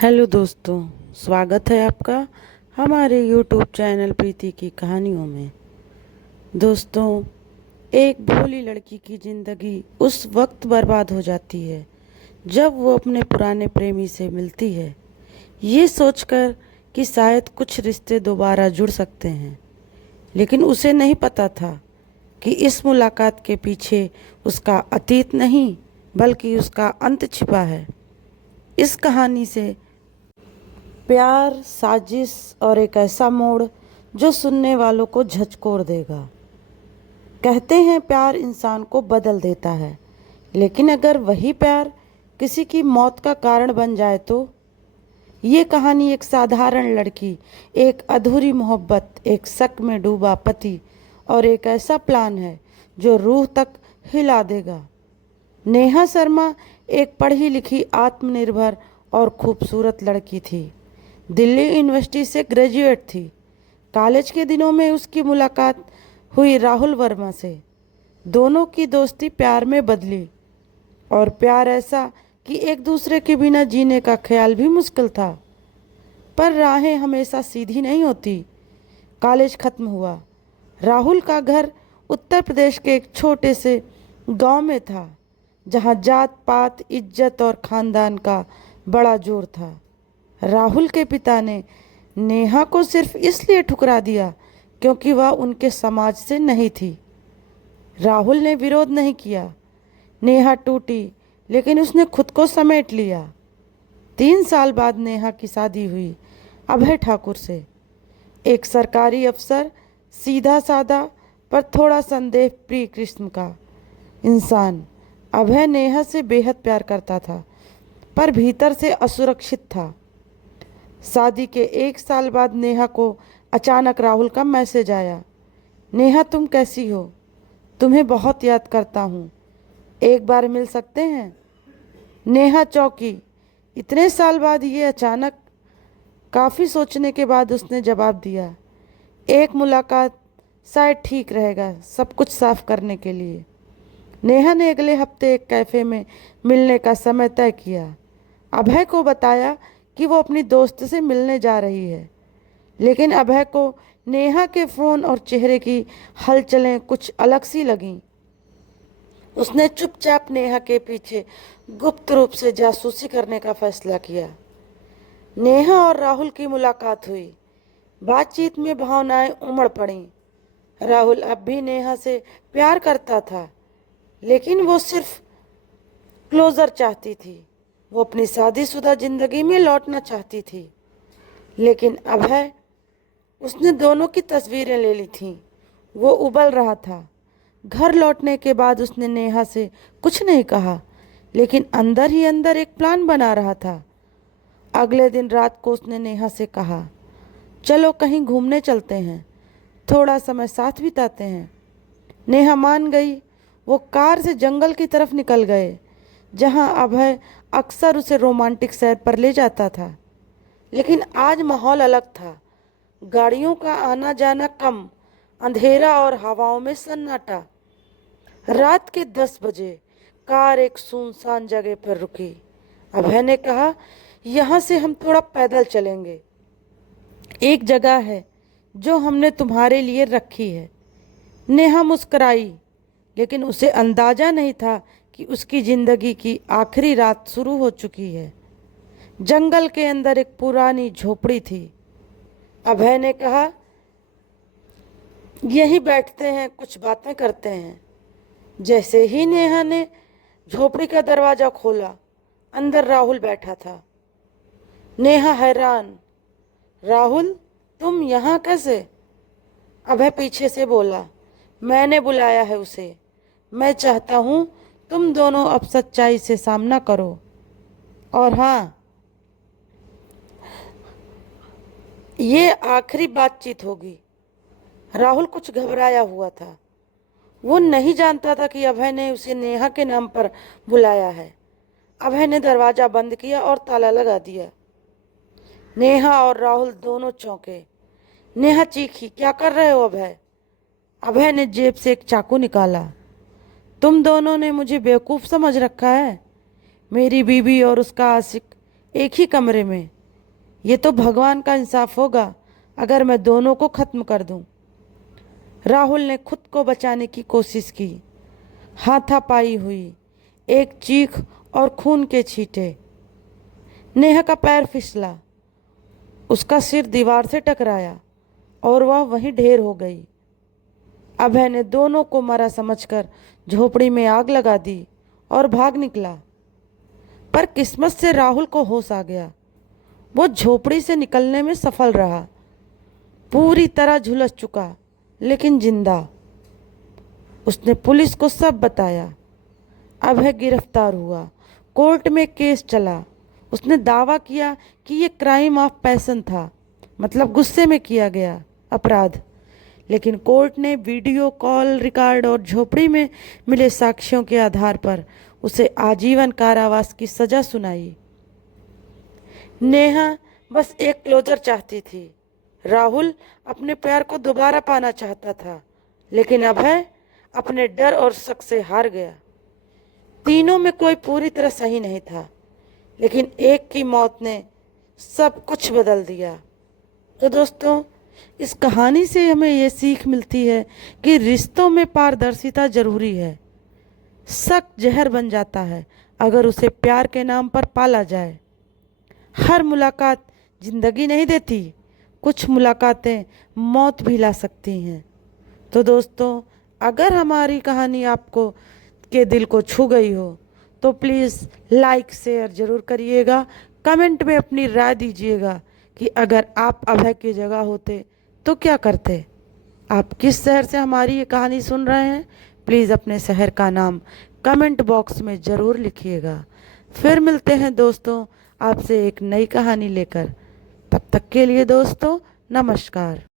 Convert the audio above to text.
Hello दोस्तों, स्वागत है आपका हमारे यूट्यूब चैनल प्रीति की कहानियों में। दोस्तों, एक भोली लड़की की ज़िंदगी उस वक्त बर्बाद हो जाती है जब वो अपने पुराने प्रेमी से मिलती है, ये सोचकर कि शायद कुछ रिश्ते दोबारा जुड़ सकते हैं। लेकिन उसे नहीं पता था कि इस मुलाकात के पीछे उसका अतीत नहीं बल्कि उसका अंत छिपा है। इस कहानी से प्यार, साजिश और एक ऐसा मोड़ जो सुनने वालों को झकझोर देगा। कहते हैं प्यार इंसान को बदल देता है, लेकिन अगर वही प्यार किसी की मौत का कारण बन जाए तो? ये कहानी एक साधारण लड़की, एक अधूरी मोहब्बत, एक शक में डूबा पति और एक ऐसा प्लान है जो रूह तक हिला देगा। नेहा शर्मा एक पढ़ी लिखी, आत्मनिर्भर और खूबसूरत लड़की थी। दिल्ली यूनिवर्सिटी से ग्रेजुएट थी। कॉलेज के दिनों में उसकी मुलाकात हुई राहुल वर्मा से। दोनों की दोस्ती प्यार में बदली, और प्यार ऐसा कि एक दूसरे के बिना जीने का ख्याल भी मुश्किल था। पर राहें हमेशा सीधी नहीं होती। कॉलेज खत्म हुआ। राहुल का घर उत्तर प्रदेश के एक छोटे से गांव में था, जहां जात पात, इज्जत और खानदान का बड़ा जोर था। राहुल के पिता ने नेहा को सिर्फ इसलिए ठुकरा दिया क्योंकि वह उनके समाज से नहीं थी। राहुल ने विरोध नहीं किया। नेहा टूटी, लेकिन उसने खुद को समेट लिया। 3 साल बाद नेहा की शादी हुई अभय ठाकुर से, एक सरकारी अफसर, सीधा साधा पर थोड़ा संदेह प्रिय किस्म का इंसान। अभय नेहा से बेहद प्यार करता था, पर भीतर से असुरक्षित था। शादी के 1 साल बाद नेहा को अचानक राहुल का मैसेज आया, नेहा तुम कैसी हो? तुम्हें बहुत याद करता हूँ, एक बार मिल सकते हैं? नेहा चौंकी। इतने साल बाद ये अचानक? काफ़ी सोचने के बाद उसने जवाब दिया, एक मुलाकात शायद ठीक रहेगा, सब कुछ साफ करने के लिए। नेहा ने अगले हफ्ते एक कैफ़े में मिलने का समय तय किया। अभय को बताया कि वो अपनी दोस्त से मिलने जा रही है, लेकिन अभय को नेहा के फ़ोन और चेहरे की हलचलें कुछ अलग सी लगीं। उसने चुपचाप नेहा के पीछे गुप्त रूप से जासूसी करने का फैसला किया। नेहा और राहुल की मुलाकात हुई। बातचीत में भावनाएं उमड़ पड़ीं। राहुल अब भी नेहा से प्यार करता था, लेकिन वो सिर्फ क्लोजर चाहती थी। वो अपनी शादीशुदा जिंदगी में लौटना चाहती थी। लेकिन अभय, उसने दोनों की तस्वीरें ले ली थीं। वो उबल रहा था। घर लौटने के बाद उसने नेहा से कुछ नहीं कहा, लेकिन अंदर ही अंदर एक प्लान बना रहा था। अगले दिन रात को उसने नेहा से कहा, चलो कहीं घूमने चलते हैं, थोड़ा समय साथ बिताते हैं। नेहा मान गई। वो कार से जंगल की तरफ निकल गए, जहां अभय अक्सर उसे रोमांटिक सैर पर ले जाता था। लेकिन आज माहौल अलग था। गाड़ियों का आना जाना कम, अंधेरा और हवाओं में सन्नाटा। रात के 10 बजे कार एक सुनसान जगह पर रुकी। अभय ने कहा, यहाँ से हम थोड़ा पैदल चलेंगे। एक जगह है जो हमने तुम्हारे लिए रखी है। नेहा मुस्कुराई, लेकिन उसे अंदाजा नहीं था कि उसकी जिंदगी की आखिरी रात शुरू हो चुकी है। जंगल के अंदर एक पुरानी झोपड़ी थी। अभय ने कहा, यहीं बैठते हैं, कुछ बातें करते हैं। जैसे ही नेहा ने झोपड़ी का दरवाजा खोला, अंदर राहुल बैठा था। नेहा हैरान, राहुल तुम यहाँ कैसे? अभय पीछे से बोला, मैंने बुलाया है उसे। मैं चाहता हूँ तुम दोनों अब सच्चाई से सामना करो। और हाँ, ये आखिरी बातचीत होगी। राहुल कुछ घबराया हुआ था। वो नहीं जानता था कि अभय ने उसे नेहा के नाम पर बुलाया है। अभय ने दरवाज़ा बंद किया और ताला लगा दिया। नेहा और राहुल दोनों चौंके। नेहा चीखी, क्या कर रहे हो अभय? अभय ने जेब से एक चाकू निकाला। तुम दोनों ने मुझे बेवकूफ़ समझ रखा है। मेरी बीवी और उसका आशिक एक ही कमरे में। ये तो भगवान का इंसाफ होगा अगर मैं दोनों को ख़त्म कर दूं। राहुल ने खुद को बचाने की कोशिश की। हाथापाई हुई, एक चीख और खून के छींटे। नेहा का पैर फिसला, उसका सिर दीवार से टकराया और वह वहीं ढेर हो गई। अभय ने दोनों को मरा समझकर झोपड़ी में आग लगा दी और भाग निकला। पर किस्मत से राहुल को होश आ गया। वो झोपड़ी से निकलने में सफल रहा, पूरी तरह झुलस चुका लेकिन जिंदा। उसने पुलिस को सब बताया। अभय गिरफ्तार हुआ, कोर्ट में केस चला। उसने दावा किया कि ये क्राइम ऑफ पैशन था, मतलब गुस्से में किया गया अपराध। लेकिन कोर्ट ने वीडियो कॉल रिकॉर्ड और झोपड़ी में मिले साक्ष्यों के आधार पर उसे आजीवन कारावास की सजा सुनाई। नेहा बस एक क्लोजर चाहती थी। राहुल अपने प्यार को दोबारा पाना चाहता था, लेकिन अभय अपने डर और शक से हार गया। तीनों में कोई पूरी तरह सही नहीं था, लेकिन एक की मौत ने सब कुछ बदल दिया। तो दोस्तों, इस कहानी से हमें ये सीख मिलती है कि रिश्तों में पारदर्शिता जरूरी है। शक जहर बन जाता है अगर उसे प्यार के नाम पर पाला जाए। हर मुलाकात जिंदगी नहीं देती, कुछ मुलाकातें मौत भी ला सकती हैं। तो दोस्तों, अगर हमारी कहानी आपको के दिल को छू गई हो तो प्लीज़ लाइक शेयर ज़रूर करिएगा। कमेंट में अपनी राय दीजिएगा कि अगर आप अभय की जगह होते तो क्या करते। आप किस शहर से हमारी ये कहानी सुन रहे हैं, प्लीज़ अपने शहर का नाम कमेंट बॉक्स में ज़रूर लिखिएगा। फिर मिलते हैं दोस्तों आपसे एक नई कहानी लेकर। तब तक के लिए दोस्तों, नमस्कार।